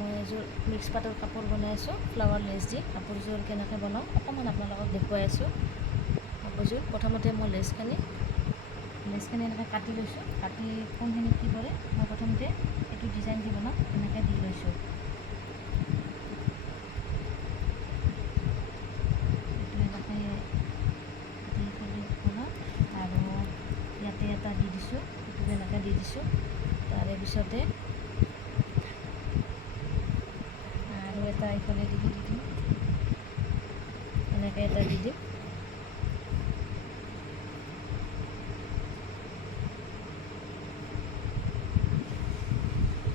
মই এযোৰ মিক্স পাটৰ কাপোৰ বনাই আছোঁ ফ্লাৱাৰ লেছ দি। কাপোৰযোৰ কেনেকৈ বনাওঁ অকণমান আপোনালোকক দেখুৱাই আছোঁ। কাপোৰযোৰ প্ৰথমতে মই লেছখিনি এনেকৈ কাটি লৈছোঁ। কাটি কোনখিনিত কি কৰে মই প্ৰথমতে এইটো ডিজাইন দি বনাওঁ এনেকৈ দি লৈছোঁ। এইটো এনেকৈ দি পেলাই বনাওঁ আৰু ইয়াতে এটা দি দিছোঁ, এইটো এনেকৈ দি দিছোঁ। তাৰে পিছতে আৰু এটা এইফালে দি দিম, এনেকৈ এটা দি দিম।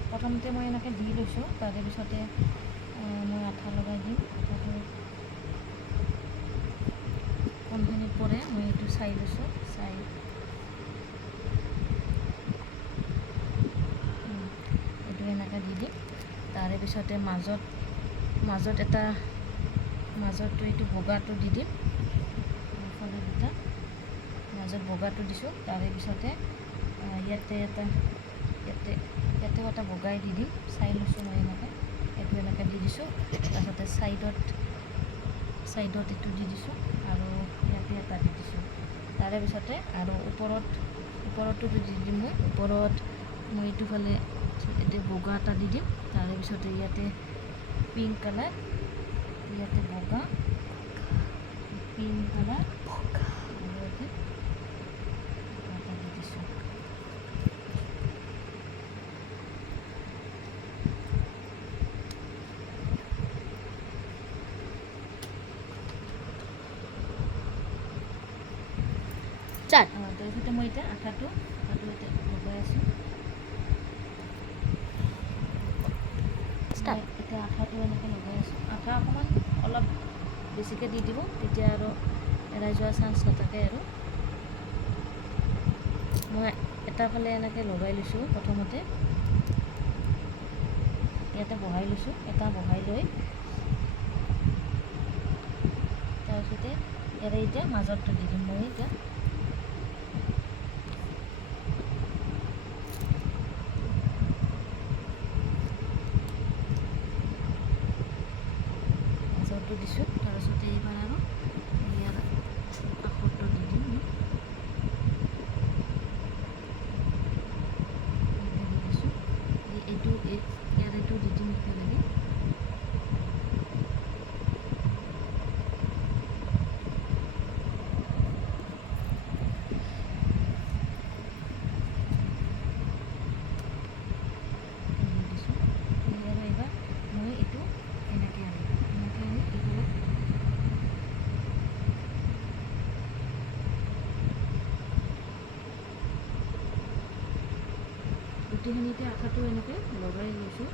প্ৰথমতে মই এনেকৈ দি লৈছোঁ, তাৰে পিছতে মই আঠা লগাই দিম। আঠাটো কোনখিনিত পৰে মই এইটো চাই লৈছোঁ। এইটো এনেকৈ দি দিম। তাৰে পিছতে মাজতটো এইটো বগাটো দি দিম। এইফালে দুটা মাজত বগাটো দিছোঁ। তাৰে পিছতে ইয়াতেও এটা বগাই দি দিম। চাই লৈছোঁ মই এনেকৈ, এইটো এনেকৈ দি দিছোঁ। তাৰপিছতে ছাইডত এইটো দি দিছোঁ আৰু ইয়াতে এটা দি দিছোঁ। তাৰে পিছতে আৰু ওপৰতো দি দিম। ওপৰত মই এইটো ফালে এতিয়া বগা এটা দি দিম। তাৰে পিছতে ইয়াতে পিংক কালাৰ, ইয়াতে বগা পিংক কালাৰ আৰু ইয়াতে এটা দি দিছোঁ। তাৰপিছতে মই এতিয়া আঠাটো এতিয়া লগাই আছোঁ। এতিয়া আঠাটো এনেকৈ লগাই আছোঁ। আঠা অকণমান অলপ বেছিকৈ দি দিব, তেতিয়া আৰু এৰাই যোৱাৰ চান্স নাথাকে। আৰু মই এটা ফালে এনেকৈ লগাই লৈছোঁ। প্ৰথমতে ইয়াতে বহাই লৈছোঁ, এটা বহাই লৈ তাৰপিছতে ইয়াৰে এতিয়া মাজতটো দি দিম। মই এতিয়া মাজতটো দিছোঁ। তাৰপিছতে এইবাৰ আৰু ইয়াৰ কাষতটো দি দিম। দি দিছোঁ। এইটো দি দিম একেলগে। গোটেইখিনিতে আঠাটো এনেকৈ লগাই লৈছোঁ।